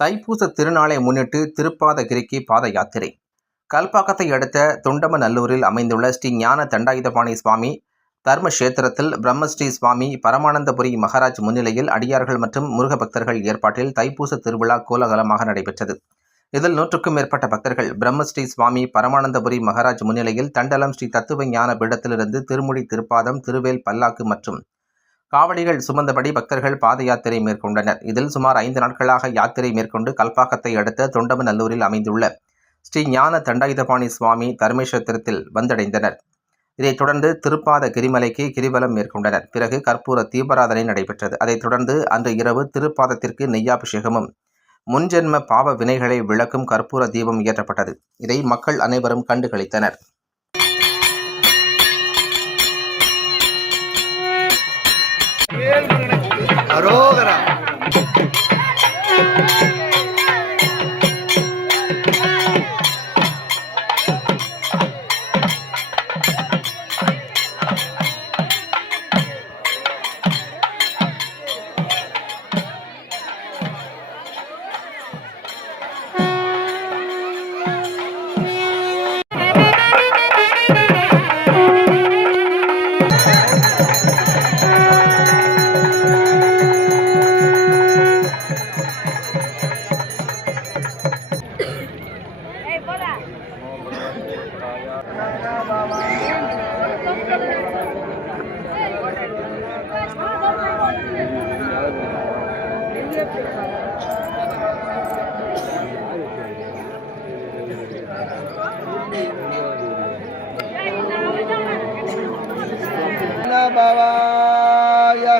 தைப்பூச திருநாளை முன்னிட்டு திருப்பாதகிரிக்கு பாத யாத்திரை. கல்பாக்கத்தை அடுத்த தொண்டமநல்லூரில் அமைந்துள்ள ஸ்ரீ ஞான தண்டாயுதபாணி சுவாமி தர்மக்ஷேத்திரத்தில் பிரம்மஸ்ரீ சுவாமி பரமானந்தபுரி மகாராஜ் முன்னிலையில் அடியார்கள் மற்றும் முருக பக்தர்கள் ஏற்பாட்டில் தைப்பூச திருவிழா கோலாகலமாக நடைபெற்றது. இதில் 100க்கும் மேற்பட்ட பக்தர்கள் பிரம்மஸ்ரீ சுவாமி பரமானந்தபுரி மகாராஜ் முன்னிலையில் தண்டலம் ஸ்ரீ தத்துவ ஞான பீடத்திலிருந்து திருமுடி திருப்பாதம் திருவேல் பல்லாக்கு மற்றும் காவடிகள் சுமந்தபடி பக்தர்கள் பாத யாத்திரை மேற்கொண்டனர். இதில் சுமார் 5 நாட்களாக யாத்திரை மேற்கொண்டு கல்பாக்கத்தை அடுத்த தொண்டமநல்லூரில் அமைந்துள்ள ஸ்ரீ ஞான தண்டாயுதபாணி சுவாமி தர்மேஸ்வரத்தில் வந்தடைந்தனர். இதைத் தொடர்ந்து திருப்பாத கிரிமலைக்கு கிரிவலம் மேற்கொண்டனர். பிறகு கற்பூர தீபாராதனை நடைபெற்றது. அதைத் தொடர்ந்து அன்று இரவு திருப்பாதத்திற்கு நெய்யாபிஷேகமும் முன்ஜென்ம பாவ வினைகளை விளக்கும் கற்பூர தீபம் ஏற்றப்பட்டது. இதை மக்கள் அனைவரும் கண்டு களித்தனர். அரோகரா. Bhavaya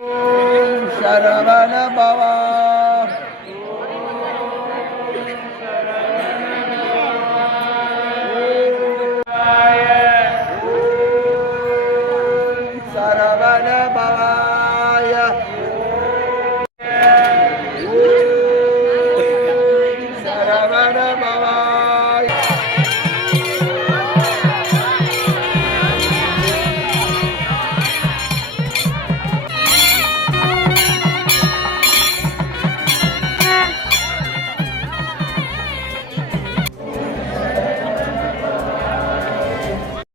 Om Sharavana